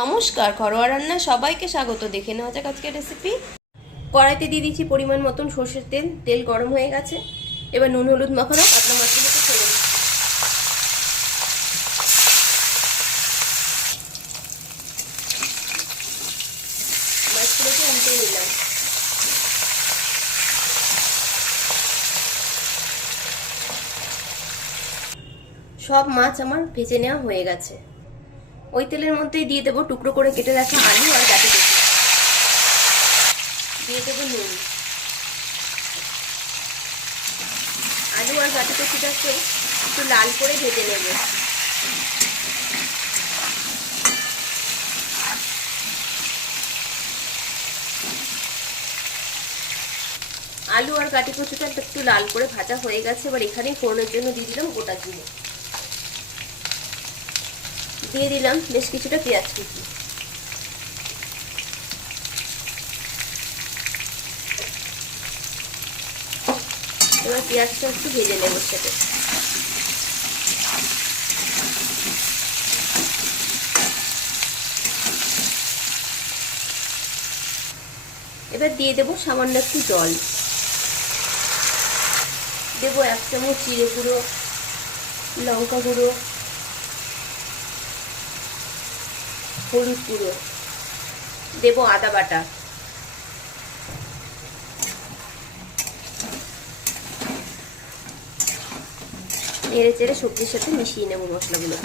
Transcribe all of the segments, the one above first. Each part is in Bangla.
নমস্কার, ঘরোয়া রান্না সবাইকে স্বাগত। দেখে নেওয়া যাক আজকের রেসিপি। কড়াইতে দিয়ে দিচ্ছি পরিমাণ মতন সর্ষের তেল। তেল গরম হয়ে গেছে, এবার নুন হলুদ মাখানো কাতলা মাছগুলোকে ছেড়ে দিচ্ছি। মাছগুলোকে উল্টে নিলাম। সব মাছ আমার ভেজে নেওয়া হয়ে গেছে। ওই তেলের মধ্যেই দিয়ে দেবো টুকরো করে কেটে রাখা আলু আর গাটি কচি, দিয়ে দেবো নুন। আলু আর গাটি কচিটাকে একটু লাল করে ভেজে নেব। আলু আর গাটি কচুটা একটু লাল করে ভাজা হয়ে গেছে। এবার এখানে ফোড়নের জন্য দিয়ে দিলাম গোটা জিরে, দিয়ে দিলাম বেশ কিছুটা পেঁয়াজ কুচি। এবার পেঁয়াজটা একটু ভেজে নেব সাথে। এবার দিয়ে দেবো সামান্য একটু জল, দেবো 1 চামচ জিরে গুঁড়ো, লঙ্কা গুঁড়ো, হলুদ গুঁড়ো, দেবো আদা বাটা, নেড়ে চেড়ে সবজির সাথে মিশিয়ে নেবো মশলাগুলো।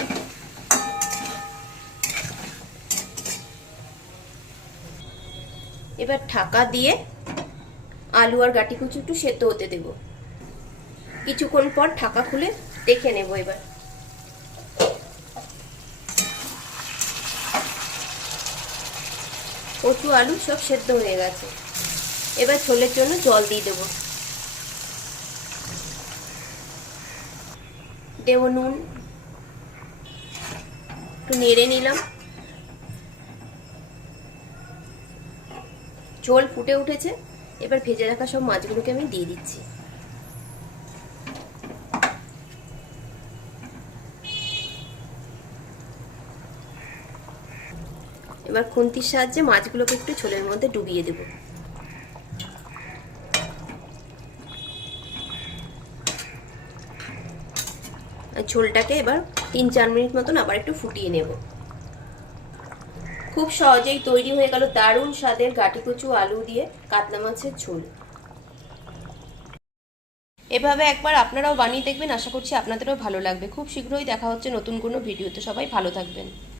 এবার ঢাকা দিয়ে আলু আর গাটি কুচি একটু সেদ্ধ হতে দেব। কিছুক্ষণ পর ঢাকা খুলে দেখে নেব। এবার কচু আলু সব সেদ্ধ হয়ে গেছে। এবার ঝোলের জন্য জল দিয়ে দেবো। দেবো নুন, একটু নেড়ে নিলাম। ঝোল ফুটে উঠেছে, এবার ভেজে রাখা সব মাছগুলোকে আমি দিয়ে দিচ্ছি। এবার খুন্তির সাহায্যে মাছগুলোকে একটু ঝোলের মধ্যে ডুবিয়ে দেব। ঝোলটাকে এবার 3-4 মিনিট মতন আবার একটু ফুটিয়ে নেব। খুব সহজেই তৈরি হয়ে গেল দারুণ স্বাদের গাটি কচু আলু দিয়ে কাতলা মাছের ঝোল। এভাবে একবার আপনারাও বানিয়ে দেখবেন, আশা করছি আপনাদেরও ভালো লাগবে। খুব শীঘ্রই দেখা হচ্ছে নতুন কোনো ভিডিওতে। সবাই ভালো থাকবেন।